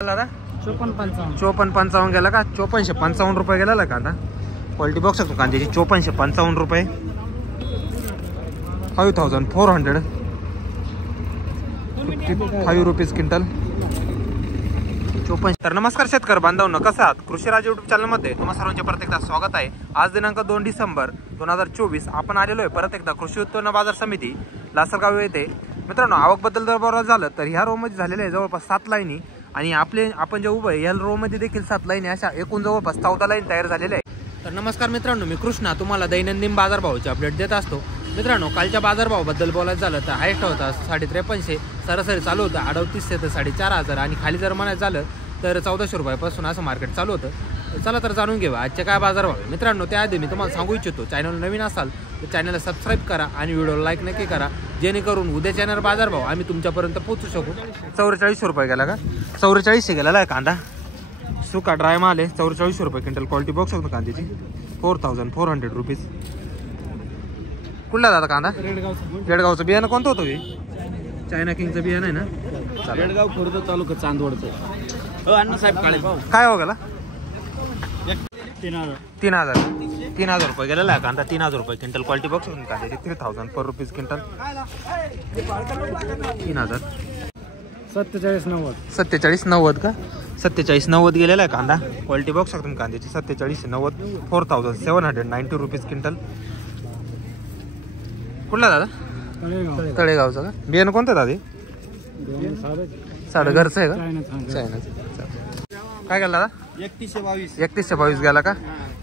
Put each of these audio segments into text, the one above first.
दादा 54-55 गेला का 5455 रुपये गेला कांदा क्वालिटी बॉक्स असतो कांद्याची 5455 रुपये 5455 रुपीज क्विंटल 54. तर नमस्कार शेतकरी बांधवांनो, कसं आहात? कृषी राज यूट्यूब चॅनल मध्ये तुम्हा सर्वांचे परत एकदा स्वागत आहे. आज दिनांक 2 डिसेंबर 2024 आपण आलेलो आहे परत एकदा कृषी उत्पन्न बाजार समिती लासलगाव येथे. मित्रांनो, आवक बद्दल जर बोलायचं झालं तर ह्या रो मध्ये झालेले आहे जवळपास 7 लाईनी आणि आपण जे उभं आहे या रो मध्ये देखील 7 लाईनी, अशा एकूण जवळपास 14 लाईन तयार झालेले आहे. तर नमस्कार मित्रांनो, मी कृष्णा तुम्हाला दैनंदिन बाजारभावाचे अपडेट देत असतो. मित्रांनो, कालच्या बाजारभावाबद्दल बोलायचं झालं तर हायस्ट होता 5350, सरासरी चालू होतं 3800 ते 4500 आणि खाली जर म्हणायचं झालं तर 1400 रुपयापासून असं मार्केट चालू होतं. चला तर जाणून घेऊ आजचे काय बाजारभाव आहे. मित्रांनो, त्याआधी मी तुम्हाला सांगू इच्छितो, चॅनल नवीन असाल तर चॅनलला सबस्क्राईब करा आणि व्हिडिओला लाईक नक्की करा, जेणेकरून उद्या चॅनल बाजारभाव आम्ही तुमच्यापर्यंत पोहोचू शकू. 4400 रुपये गेला का? 4400 गेलेला आहे कांदा. सुका ड्राय माल आहे. 4400 रुपये क्विंटल. क्वालिटी बॉक्स होतं कांद्याची 4400 रुपीज. कुठला दादा कांदा? रेडगावचं बियाणं कोणतं होतं? चायना किंगचं बियाणं आहे ना? रेडगाव खुर्द तालुका चांदवडचं. अण्णासाहेब काळे काय हो गेला? 3000 रुपये गेलेला आहे कांदा. 3000 रुपये क्विंटल. क्वालिटी बॉक्स होतं कांद्याची 3000 पर रुपीज क्विंटल. 3000. 4790 का? 4790 गेलेला आहे कांदा. क्वालिटी बॉक्स होतं कांद्याची 4790. 4790 रुपीज क्विंटल. कुठला दादा? तळेगावचं का? बियाणं कोणतं दादा? साडं घरचं आहे का? चायनाचं. काय गेला दादा? 3122 गेला का?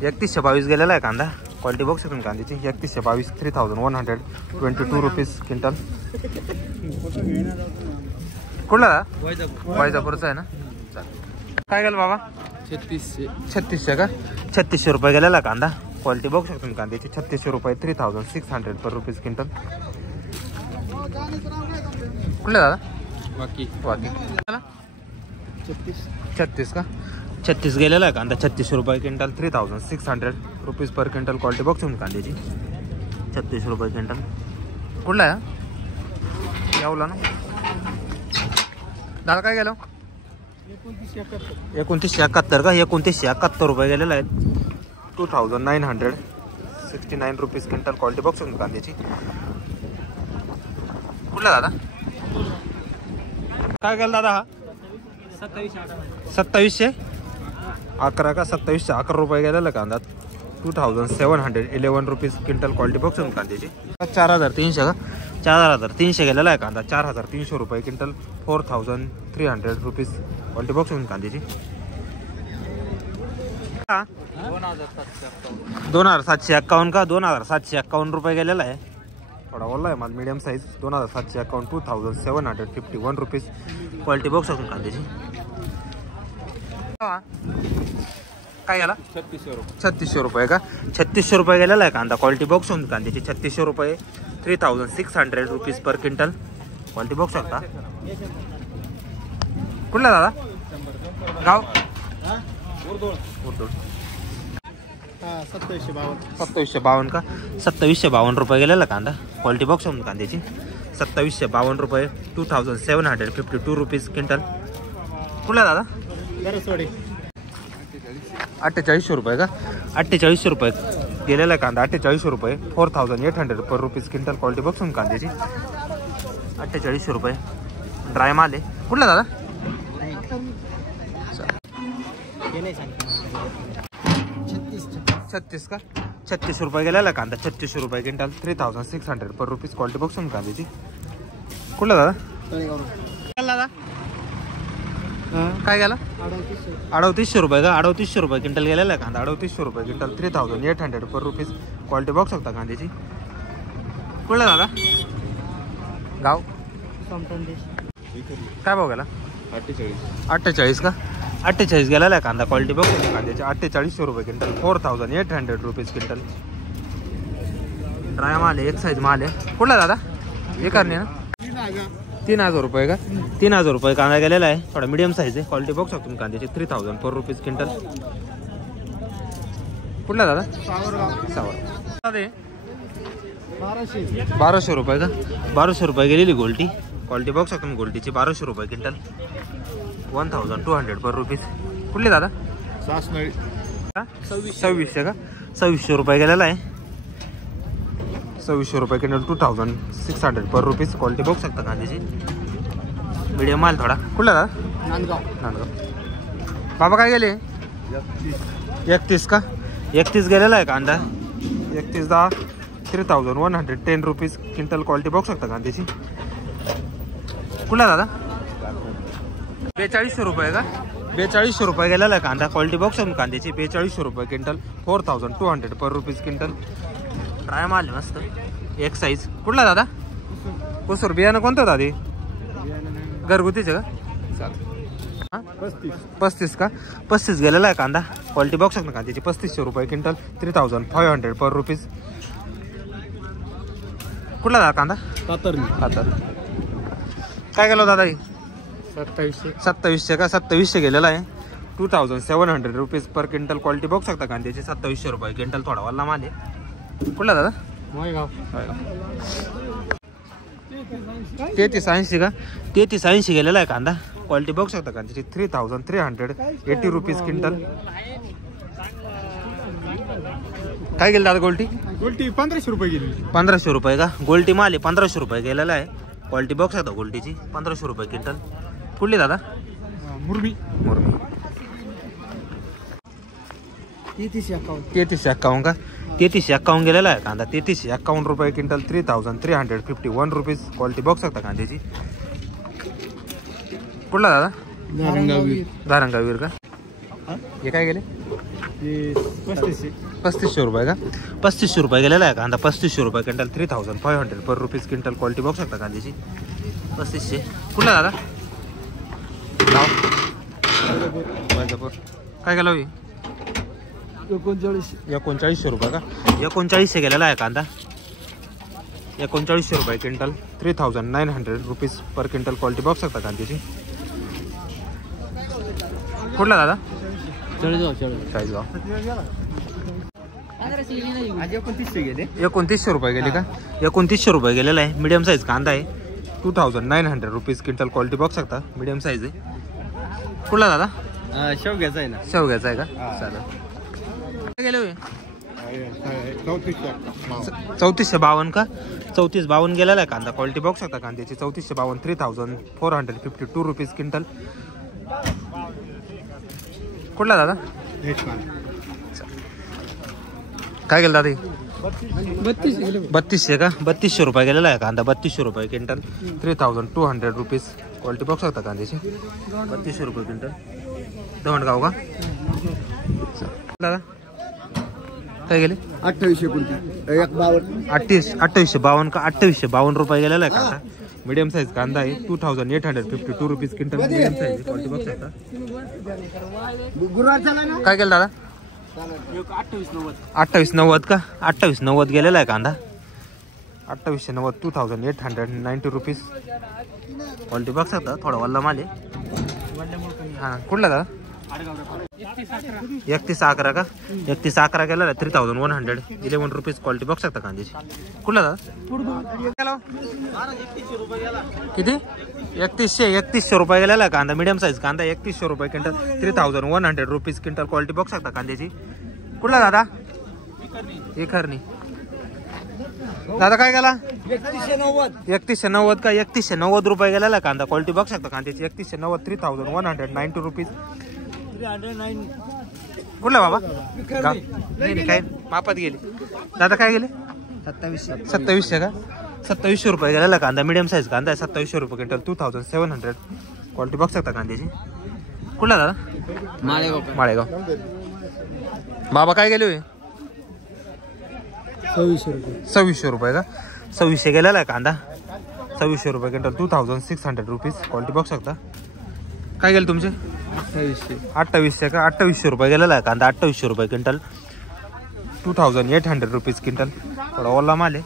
3122 गेलेला आहे कांदा. क्वालिटी बॉक्स आहे कांद्याची 3122. 3122 रुपीज क्विंटल. कुठला दादा? वायजापूरचा आहे ना? काय गेलं बाबा? 3600 का? 3600 रुपये गेलेला कांदा. क्वालिटी बॉक्स आहे कांद्याची 3600 रुपये. 3600 पर रुपीज क्विंटल. कुठला दादा? वाकी 36 का? 36 गेलेला आहे कांदा. 3600 रुपये quintal. 3600 rupees per quintal. Quality box होऊन कांद्याची 3600 रुपये क्विंटल. कुठला आहे? यावला ना दादा. काय गेलं? 2971 का? 2971 रुपये गेलेला आहे. 2969 रुपीज क्विंटल. क्वालिटी बॉक्स होऊन कांद्याची. कुठला दादा? काय गेलं दादा? हा 2711 का? 2711 रुपये गेलेला कांदा. 2711 रुपीज क्विंटल. क्वालिटी बॉक्स होऊन कांद्याची. 4300 का? 4300 गेलेला आहे कांदा. 4300 रुपये क्विंटल. 4300 रुपीज. क्वालिटी बॉक्स होऊन कांद्याची. 2751 का? 2751 रुपये गेलेला आहे. थोडा ओला आहे माल, medium size. 2751. 2751 rupees. Quality box असून कांद्याची. काय गेला? 3600 रुपये का? 3600 रुपये गेलेला आहे कांदा. क्वालिटी बॉक्स होऊन कांद्याची 3600 रुपये. 3600 rupees per quintal. Quality box होता. कुठला दादा? गाव? उर्दूळ. 2752 का? 2752 रुपये गेलेला कांदा. क्वालिटी बॉक्स होऊन कांद्याची 2752 रुपये. 2752 रुपीज क्विंटल. कुठला दादा? 4800 रुपये का? 4800 रुपये गेलेला कांदा. 4800 रुपये. 4800 पर रुपीज क्विंटल. क्वालिटी बॉक्स होऊन कांद्याची 4800 रुपये. ड्राय माल आहे. कुठला दादा? 36 का? 36 रुपये गेलेला कांदा. 3600 रुपये क्विंटल. 3600 पर रुपीज. क्वालिटी बॉक्स होऊन कांद्याची. कुठला दादा? दादा काय गेला? 3800 रुपये का? 3800 रुपये क्विंटल गेलेला आहे कांदा. 3800 रुपये क्विंटल. 3800 पर रुपीज. क्वालिटी बॉक्स होता कांद्याची. कुठला दादा? गाव? काय भाव गेला? 48 का? 48 गेलेला आहे कांदा. क्वालिटी बॉक्स होता कांद्याची 4800 रुपये क्विंटल. 4800 rupees quintal. ड्राय माल आहे. एक साईज माल आहे. कुठला दादा? हे करणे ना? 3000 रुपये का? 3000 रुपये कांदा गेलेला आहे. थोडा मीडियम साईज आहे. क्वालिटी बॉक्स होतो कांद्याची 3000 पर रुपीज क्विंटल. कुठला दादा? सावर. 1200 रुपये का? 1200 रुपये गेलेली गोल्टी. क्वालिटी बॉक्स होतो गोल्टीची 1200 रुपये क्विंटल. 1200 पर रुपीज. कुठले दादा? 2600 का? 2600 रुपये गेलेला आहे. 2600 रुपये क्विंटल 2600 पर रुपीज. क्वालिटी बघू शकता कांद्याची. मीडियम माल थोडा. कुठला दादा? नांदगाव. बाबा काय गेले? 31 का? 31 गेलेला आहे कांदा. 31 10 3110 रुपीज क्विंटल. क्वालिटी बघू शकता कांद्याची. कुठला दादा? 4200 रुपये का? 4200 रुपये गेलेला आहे कांदा. क्वालिटी बघू शकता कांद्याची. 4200 रुपये क्विंटल. 4200 पर रुपीज क्विंटल. ट्राय माल मस्त एक साईज. कुठला दादा? कुसूर. बियाणं कोणतं दादी? घरगुतीचे का? 35 का? 35 गेलेला आहे कांदा. क्वालिटी बघू शकता कांद्याची. 3500 रुपये क्विंटल. 3500 पर रुपीज. कुठला दादा कांदा? कातर. काय गेलो दादा? 2700 का? 2700 गेलेला आहे. 2700 रुपीज पर क्विंटल. क्वालिटी बघू शकता कांद्याची. 2700 रुपये क्विंटल. थोडा वाला माल आहे. कुठला दादा? 3380 का? 3380 गेलेला आहे कांदा. क्वालिटी बघू शकता कांद्याची. 3380 रुपीज क्विंटल. काय गेलं दादा? गोल्टी 1500 रुपये गेली. 1500 रुपये का? गोल्टी माल आहे. 1500 रुपये गेलेला आहे. क्वालिटी बघू शकता गोल्टीची. 1500 रुपये क्विंटल. कुठली दादा? मुरबी. 3351 का? 3351 गेलेला आहे कांदा. 3351 रुपये क्विंटल. 3351 रुपीज. क्वालिटी बघू शकता कांद्याची. कुठला दादा? धारणगावीर का? हे काय गेले? 3500 रुपये का? 3500 रुपये गेलेला आहे कांदा. 3500 रुपये क्विंटल. 3500 पर रुपीज क्विंटल. क्वालिटी बघू शकता कांद्याची. 3500. कुठला दादा? वैजापूर. काय गेलो? 3900 रुपये का? 3900 गेलेला आहे कांदा. 3900 रुपये quintal. 3900 rupees per quintal. Quality बघू शकता कांद्याची. कुठला दादा? चाळीसगाव. 2900 रुपये गेले का? 2900 रुपये गेलेला आहे. मीडियम साईज कांदा आहे. 2900 रुपीज क्विंटल. क्वालिटी बघू शकता. मीडियम साईज आहे. कुठला दादा? शेवग्याचा आहे ना. शेवग्याचा आहे का? चालेल. काय गेले? 3452 का? 3452 गेलेला आहे कांदा. क्वालिटी बघू शकता कांद्याची. 3452 3452 रुपीज क्विंटल. कुठला दादा? काय गेलं दादा? 3200 का? 3200 रुपये गेलेला आहे कांदा. 3200 रुपये क्विंटल. 3200 रुपीज. क्वालिटी बघू शकता कांद्याची. 3200 रुपये क्विंटल. दवंडगाव का? दादा काय गेले? 2852 का? 2852 रुपये गेलेला आहे कांदा. मीडियम साईज कांदा आहे. 2852 rupees quintal. Medium size. Quality बघू शकता. काय केलं दादा? 2890 का? 2890 गेलेला आहे कांदा. 2890 2890 रुपीज. क्वालिटी बघू शकता. थोडा वल्ला माल आहे. हां. कुठला दादा? 3111 का? 3111 गेलेला आहे. 3111 रुपीज. क्वालिटी बघू शकता कांद्याची. कुठला दादा? किती? 3100 रुपये गेलेला आहे कांदा. मीडियम साईज कांदा. 3100 रुपये क्विंटल. 3100 rupees quintal. क्वालिटी बघू शकता कांद्याची. कुठला दादा? एकरणी. दादा काय गेला? 3190 का? 3190 रुपये गेलेला कांदा. क्वालिटी बघू शकता कांद्याची. 3190 3190 रुपीज. कुठला बाबा? नाही काय मापात गेले. दादा काय गेले? 2700 का? 2700 रुपये गेलेला कांदा. मीडियम साईज कांदा आहे. 2700 रुपये क्विंटल. 2700. क्वालिटी बघू शकता कांद्याची. कुठला दादा? माळेगाव. बाबा काय गेले? 2600 रुपये का? 2600 गेलेला आहे कांदा. 2600 रुपये क्विंटल. 2600 रुपीज. क्वालिटी बघू शकता. काय गेले तुमचे? 2800 का? 2800 रुपये गेलेला आहे कांदा. 2800 रुपये क्विंटल. 2800 rupees quintal. थोडा ओला माल आहे.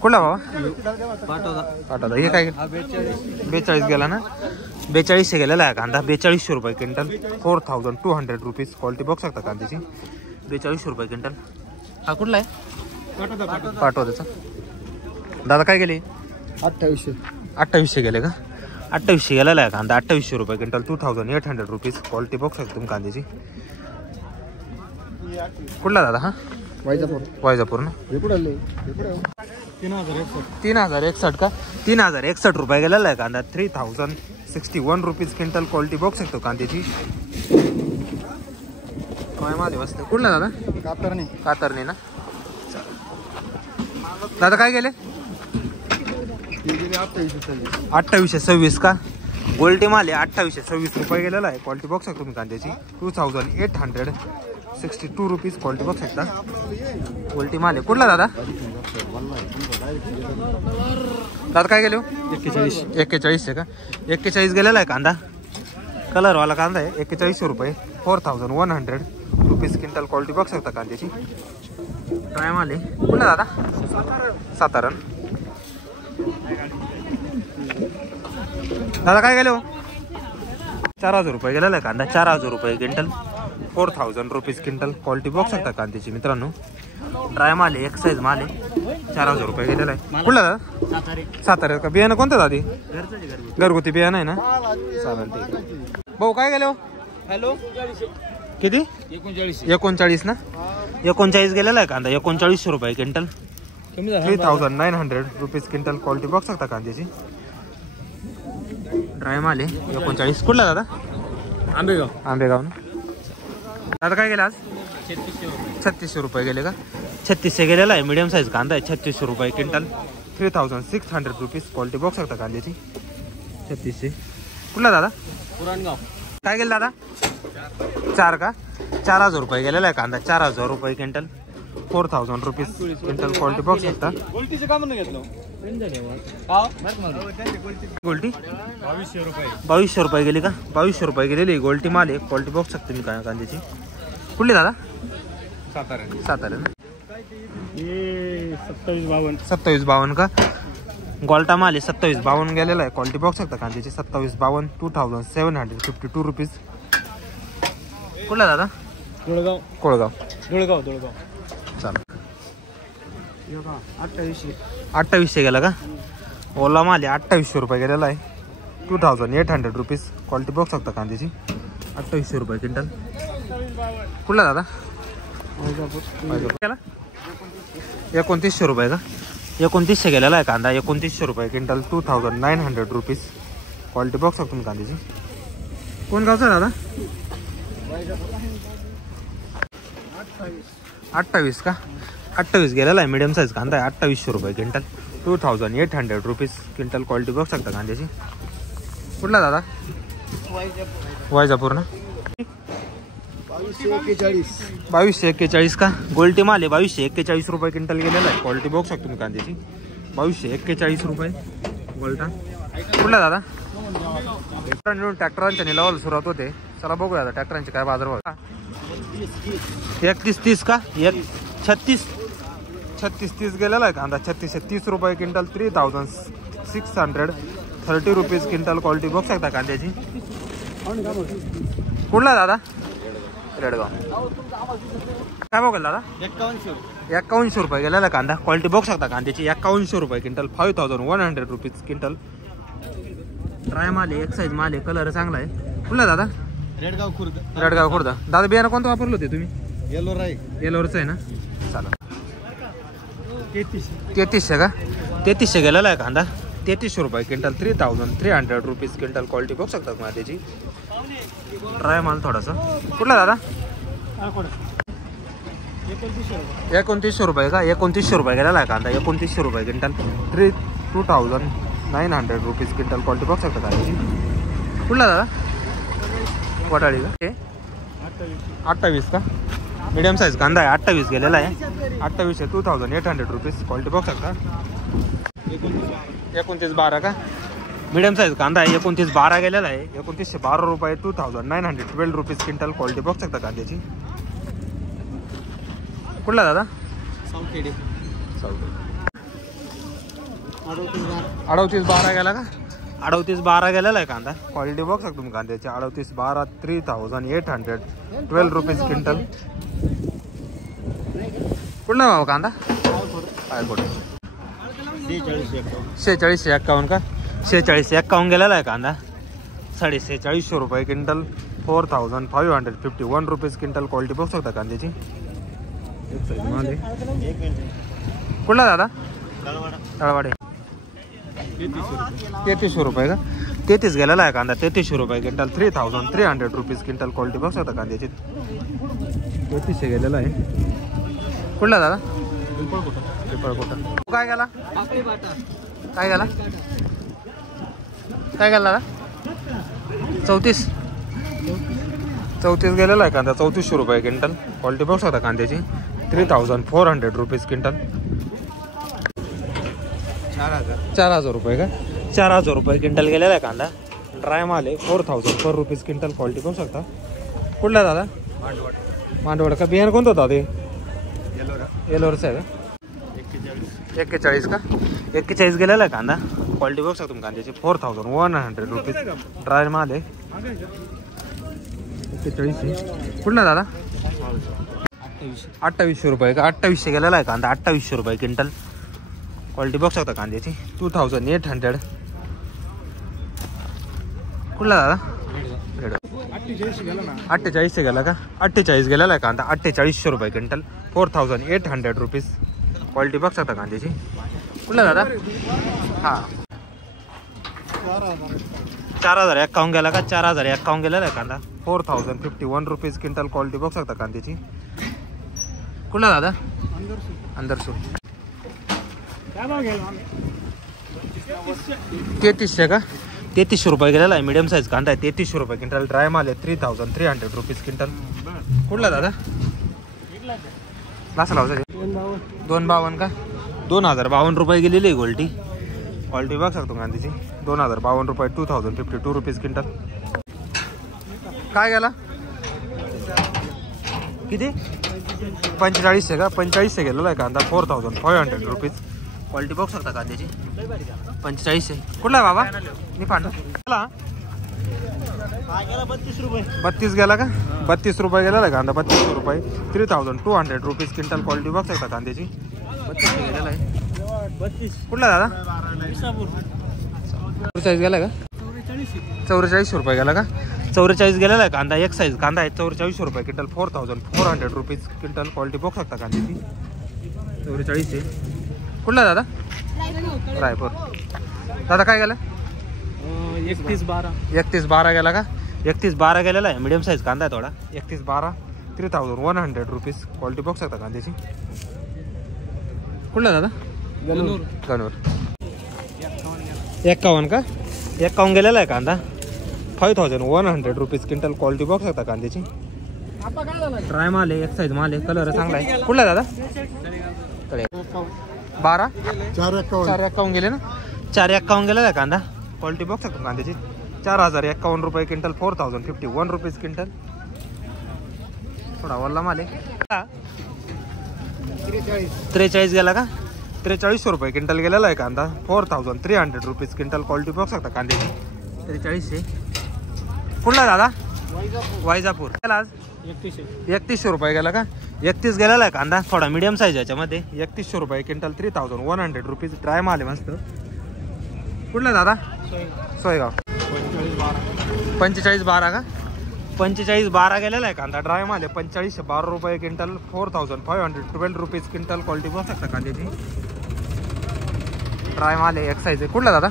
कुठला बाबा? पाठवता. हे काय? 42 गेला ना? 4200 गेलेला आहे कांदा. 4200 रुपये क्विंटल. 4200 रुपीज. क्वालिटी बघू शकता कांद्याची. 4200 रुपये क्विंटल. हा कुठला आहे? पाठवा त्याचा. दादा काय गेले? 2800. 2800 गेले का? 2800 गेलेला आहे कांदा, 2800 रुपये क्विंटल, 2800 रुपीज. क्वालिटी बघू शकता तुम्ही कांद्याची. कुठला दादा? हा वायजापूर ना. 3061 का? 3061 रुपये गेलेला आहे कांदा, 3061 रुपीज क्विंटल. क्वालिटी बघू शकतो कांद्याची. काय माल वस्तू? कुठला दादा? कातरणी ना. दादा काय गेले? 2826 का? गोल्टी माल आहे, 2826 रुपये गेलेला आहे. क्वालिटी बघू शकतो तुम्ही कांद्याची. 2862 रुपीज. क्वालिटी बघू शकता. गोल्टी माल आहे. कुठला दादा? दादा काय गेले? 41 आहे का? 41 गेलेला आहे कांदा. कलरवाला कांदा आहे. 4100 रुपये, 4100 रुपीज क्विंटल. क्वालिटी बघू शकता कांद्याची. काय माल आहे? कुठला दादा? सातारा. दादा काय गेले हो? 4000 रुपये गेलेला आहे कांदा, 4000 रुपये क्विंटल, 4000 रुपीज क्विंटल. क्वालिटी बघू शकता कांद्याची मित्रांनो. ड्राय माल आहे, एक साईज माल आहे, 4000 रुपये गेलेला आहे. कुठला दादा? सातारा का? बियाणं कोणतं दादी? घरगुती बियाणं आहे ना. चालेल ठीक आहे. भाऊ काय गेले हो? हॅलो. किती? 39 ना. 39 गेलेला आहे कांदा, 3900 रुपये क्विंटल, 3900 रुपीज क्विंटल. क्वालिटी बघू शकता कांद्याची. ड्राय माल आहे, 39. कुठला दादा? आंबेगाव ना. दादा काय गेला आज? 3600 रुपये गेले का? 3600 गेलेला आहे. मीडियम साईज कांदा आहे, 3600 रुपये क्विंटल, 3600 रुपीज. क्वालिटी बघू शकता कांद्याची. 3600. कुठला दादा? पुराणगाव. काय गेलं दादा? 4 का? 4000 रुपये गेलेला आहे कांदा, 4000 रुपये क्विंटल, 4000 रुपीज क्विंटल. क्वालिटी बघू शकता. गोल्टीचं का म्हणून घेतलं? गोल्टी 2200 रुपये गेली का? 2200 रुपये गेलेली गोल्टी माल आहे. क्वालिटी बघू शकते मी कांद्याची. कुठली दादा? सातारा ना. 2752 का? गोल्टा माल आहे, 2752 गेलेला आहे. क्वालिटी बघू शकता कांद्याची. 2752, 2752 रुपीज. कुठला दादा? कोळगाव. चालेल. 2800 गेला का? ओला माल आहे, 2800 रुपये गेलेला आहे, 2800 रुपीज. क्वालिटी बघू शकता कांद्याची. 2800 रुपये क्विंटल. कुठला दादा? 2900 रुपये का? 2900 गेलेला आहे कांदा, 2900 रुपये क्विंटल, 2900 रुपीज. क्वालिटी बघू शकतो तुम्ही कांद्याची. कोण गावचा दादा? 28 का? 28 गेलेला आहे. मीडियम साईज कांदा आहे, 2800 रुपये क्विंटल, 2800 रुपीज क्विंटल. क्वालिटी बघू शकता कांद्याची. कुठला दादा? वायजापूर ना. 2241 का? गोल्टी माल आहे, 2241 रुपये क्विंटल गेलेला आहे. क्वालिटी बघू शकतो तुम्ही कांद्याची. 2241 रुपये गोल्टा. कुठला दादा? ट्रॅक्टरांच्या निलावाला सुरुवात होते. चला बघूया ट्रॅक्टरांचे काय बाजार भाव. 3130 का? 3630 गेलेला आहे कांदा, 3630 रुपये क्विंटल, 3630 रुपीज क्विंटल. क्वालिटी बघू शकता कांद्याची. कुठला दादा? रेडगाव. काय बघेल दादा? 5100 रुपये गेलेला कांदा. क्वालिटी बघू शकता कांद्याची. 5100 रुपये क्विंटल, 5100 रुपीज क्विंटल. ड्राय माल आहे, एक साईज माल आहे, कलर चांगला आहे. कुठला दादा? रेडगाव खुर्द. दादा बियाणं कोणतं वापरलं होते तुम्ही? येलोरचं आहे ना. चालेल. 3300 का? 3300 गेलेला आहे कांदा, 3300 रुपये क्विंटल, 3300 रुपीज क्विंटल. क्वालिटी बघू शकता कांद्याची. ड्राय माल थोडासा. कुठला दादा? 2900 रुपये का? 2900 रुपये गेलेला आहे कांदा, 2900 रुपये क्विंटल, 2900 रुपीज क्विंटल. क्वालिटी बघू शकता कांद्याची. कुठला दादा? वटाळी का? 28 का? मीडियम साईज कांदा आहे, 28 गेलेला आहे, 2800, 2800 रुपीज. क्वालिटी बघू शकता. 2912 का? मीडियम साईज कांदा आहे, 2912 गेलेला आहे, 2912 रुपये, 2912 रुपीज क्विंटल. क्वालिटी बघू शकता कांद्याची. कुठला दादा? 3812 गेला का? 3812 गेलेला आहे कांदा. क्वालिटी बघू शकतो तुम्ही कांद्याची. 3812, 3812 रुपीज क्विंटल. कुठला भाव कांदा? 4651 का? 46-51 गेलेला आहे कांदा. 4650 रुपये क्विंटल. 4551 rupees quintal. क्वालिटी बघू शकता कांद्याची. एक साईज माल आहे. कुठला दादा? तळवाडे. 3300 रुपये का? 33 गेलेला आहे कांदा. 3300 रुपये क्विंटल. 3300 rupees quintal. क्वालिटी बघू शकता कांद्याची. 3300 गेलेला आहे. कुठला दादा? पिंपळकोटा. काय गेला? काय गेला? काय गेला दादा? 34 गेलेला आहे कांदा. 3400 रुपये क्विंटल. क्वालिटी बघू शकता कांद्याची. 3400 रुपीज क्विंटल. 4000 रुपये का? 4000 रुपये क्विंटल गेलेला आहे कांदा. ड्राय माल आहे. 4004 रुपीज क्विंटल. क्वालिटी बघू शकता. कुठला दादा? मांडवड का? बियाणं कोणतं होता ते? येलोरचं आहे का? 41 का? 41 गेलेला आहे कांदा. क्वालिटी बघू शकता तुम्ही कांद्याची. 4100 रुपीज. ड्राय माल आहे. 41. कुठला दादा? 2800 रुपये का? 2800 गेलेला आहे कांदा. 2800 रुपये क्विंटल. क्वालिटी बघू शकता कांद्याची. 2800. कुठला दादा? 4800 गेला का? 48 गेलेला आहे कांदा. 4800 रुपये क्विंटल. 4800 रुपीज. क्वालिटी बघू शकता कांद्याची. कुठला दादा? हा 4051 गेला का? 4051 गेलेला आहे कांदा. 4051 रुपीज क्विंटल. क्वालिटी बघू शकता कांद्याची. कुठला दादा? अंदरसूर. 3300 का? 3300 रुपये गेलेला आहे. मीडियम साईज कांदा आहे. 3300 रुपये क्विंटल. ड्राय माल आहे. 3300 रुपीज क्विंटल. कुठला दादा? लास्ट लावचा 252 का? 2052 रुपये गेलेली आहे गोल्टी. क्वालिटी बघू शकतो कांद्याची. 2052 रुपये. 2052 रुपीज क्विंटल. काय गेला? किती? 4500 का? 4500 गेलेला आहे कांदा. 4500 रुपीज. क्वालिटी बघू शकता कांद्याची. 4500. कुठला आहे बाबा? मी पांढरा 32 गेला का? 32 रुपये गेलेला आहे कांदा. 3200 रुपये. 3200 रुपीज क्विंटल. क्वालिटी बघू शकता कांद्याची. 32 गेलेला आहे. कुठला दादा? 44 गेला का? 4400 रुपये गेला का? 44 गेलेला आहे कांदा. एक साईज कांदा आहे. 4400 रुपये क्विंटल. 4400 rupees quintal. क्वालिटी बघू शकता कांद्याची. 44 आहे. कुठला दादा? रायपूर. दादा काय गेला? 3112 गेला का? 3112 गेलेला आहे. मीडियम साईज कांदा आहे थोडा. 3112. 3100 रुपीज. क्वालिटी बघू शकता कांद्याची. कुठला दादा? गणूर. 51 का? 51 गेलेला आहे कांदा. 5100 रुपीज क्विंटल. क्वालिटी बघू शकता कांद्याची. ड्राय माल आहे. एक साईज माल आहे. कलर चांगला आहे. कुठला दादा? 12. 451 गेले ना? 451 गेलेला आहे कांदा. क्वालिटी बघू शकतो कांद्याची. 4051 रुपये क्विंटल. 4051 rupees quintal. थोडा वल्ला माल आहे. 43 गेला का? 4300 रुपये क्विंटल गेलेला आहे कांदा. 4300 रुपीज क्विंटल. क्वालिटी बघू शकता कांद्याची. 4300. कुठला दादा? वायजापूर. आज 3100 रुपये गेला का? 31 गेलेला आहे कांदा. थोडा मीडियम साईज याच्यामध्ये. 3100 रुपये क्विंटल. 3100 रुपीज. ड्राय माल आहे मस्त. कुठला दादा? सोयगाव. 4512 का? 4512 गेलेला आहे कांदा. ड्राय माल आहे. 4512 रुपये क्विंटल. 4512 rupees quintal. क्वालिटी बघू शकता कांद्याची. ड्राय माल आहे. एक साईज आहे. कुठला दादा?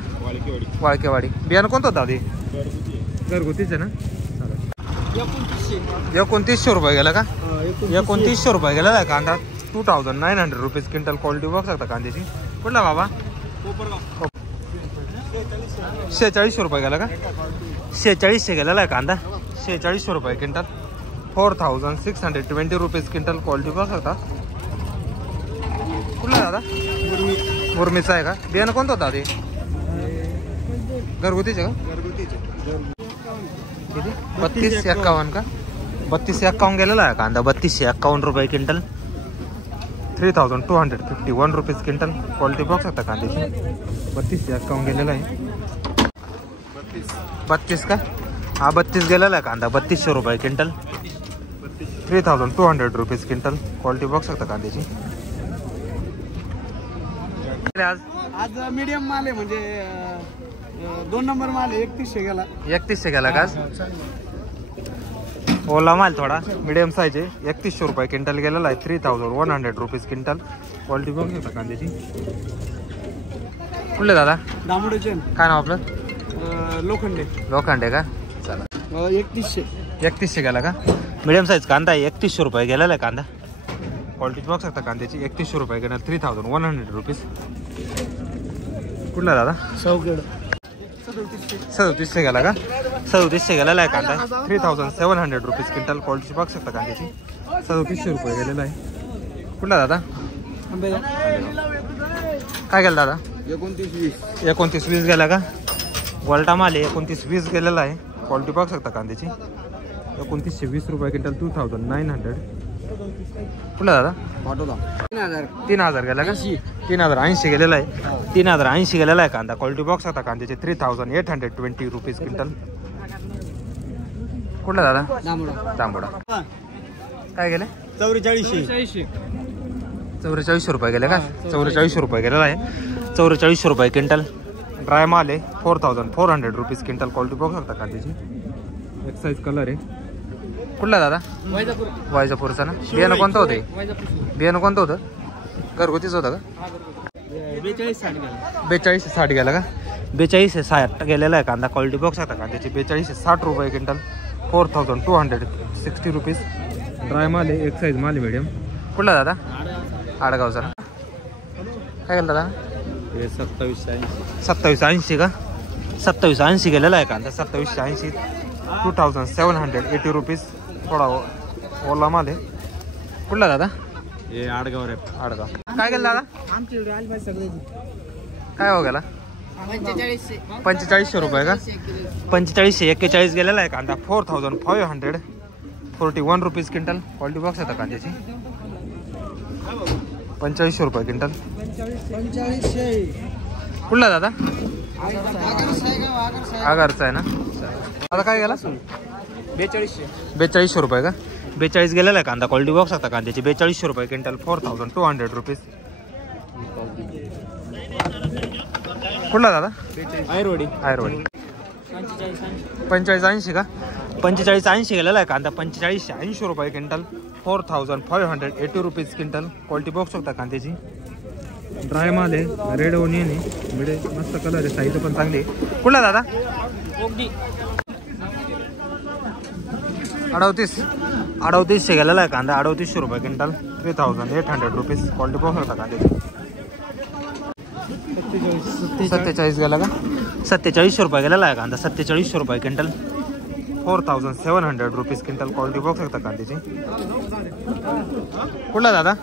वाळकेवाडी. बियाणं कोणतं होतं आधी? घरगुतीच आहे ना? 2900 रुपये गेला का? 2900 रुपये गेलेला आहे कांदा. 2900 रुपीज क्विंटल. क्वालिटी बघू शकता कांद्याची. कुठला बाबा? 4600 रुपये गेला का? 4600 गेलेला आहे कांदा. 4600 रुपये क्विंटल. 4620 rupees quintal. क्वालिटी बघू शकता. कुठला दादा? मुरमीचा आहे का? बियाणं कोणतं होतं आधी? घरगुतीचे का? किती? 3251 का? 3251 गेलेला आहे कांदा. 3251 रुपये क्विंटल. 3251 rupees quintal. क्वालिटी बघू शकता कांद्याची. 3251 गेलेला आहे. 32 का? हा 32 गेलेला आहे कांदा. 3200 रुपये क्विंटल. 3200 rupees quintal. क्वालिटी बघू शकता कांद्याची. आज आज मीडियम माल आहे म्हणजे 2 नंबर माल आहे 3100 गेला. 3100 गेला का? ओला माल थोडा मिडियम साईज आहे. 3100 रुपये क्विंटल गेलेला आहे. 3100 रुपीज क्विंटल. क्वालिटी बघू शकता कांद्याची. कुठले दादा? दामोडेचे. काय नाव आपलं? लोखंडे. लोखंडे का? चला 3100 गेला का? मिडियम साईज कांदा आहे. 3100 रुपये गेलेला आहे कांदा. क्वालिटी बघू शकता कांद्याची. 3100 रुपये घेणार. 3100 रुपीज. कुठला दादा? 3700 गेला का? 3700 गेलेला आहे कांदा. 3700 रुपीज क्विंटल. क्वालिटी बघू शकता कांद्याची. 3700 रुपये गेलेला आहे. कुठला दादा? काय गेला दादा? 29-20 गेला का? गोल्टा माल आहे. 29-20 गेलेला आहे. क्वालिटी बघू शकता कांद्याची. 2920 रुपये क्विंटल. 2900. कुठला दादा? 3000 गेला का? 3080 गेलेला आहे. 3080 गेलेला आहे कांदा. क्वालिटी बॉक्स आता कांद्याचे. 3820 रुपीज क्विंटल. कुठला दादा? तांबोडा. काय गेले? 4400 रुपये गेले का? 4400 रुपये गेलेला आहे. 4400 रुपये क्विंटल. ड्राय माल आहे. 4400 रुपीज क्विंटल. क्वालिटी बॉक्स आता कांद्याची. एक्साइज कलर आहे. कुठला दादा? वायजापूरचा ना? बियाणं कोणतं होतं? बियाणं कोणतं होतं? घरगुतीच होतं का? 4260 गेला का? 4260 गेलेला आहे कांदा. क्वालिटी बॉक्स आता कांद्याची. 4260 रुपये क्विंटल. 4260 रुपीज. ड्राय माल आहे. एक साईज माल आहे मीडियम. कुठला दादा? आडगावचा ना? काय गेलं दादा? 2780 का? 2780 गेलेला आहे कांदा. 2780. 2780 रुपीज. थोडा ओला माल आहे. कुठला दादा? हे आडगाव रे. आडगाव. काय गेलं दादा? काय हो गेला? 4500 रुपये का? 4541 गेलेला आहे कांदा. 4541 रुपीज क्विंटल. क्वालिटी बॉक्स येतं कांद्याची. 4500 रुपये क्विंटल. कुठला दादा? आगारचा आहे ना? आता काय गेला? 4200 रुपये का? 42 गेलेला आहे कांदा. क्वालिटी बॉक्स आता कांद्याची. 4200 रुपये क्विंटल. 4200 रुपीज. कुठला दादा? आयरवाडी. 4580 का? 4580 गेलेला आहे कांदा. 4580 रुपये quintal. 4580 rupees quintal. Quality box होता कांद्याची. ड्राय माल आहे. रेड ओनियन आहे. मिडे मस्त कलर आहे. साईज पण चांगली आहे. कुठला दादा? 3800 गेलेला आहे कांदा. 3800 रुपये क्विंटल. 3800 रुपीज. क्वालिटी बॉक्स होता कांद्याची. 47 गेला का? 4700 रुपये गेलेला आहे कांदा. 4700 रुपये quintal. 4700 rupees quintal. Quality box होता कांद्याची. कुठला दादा?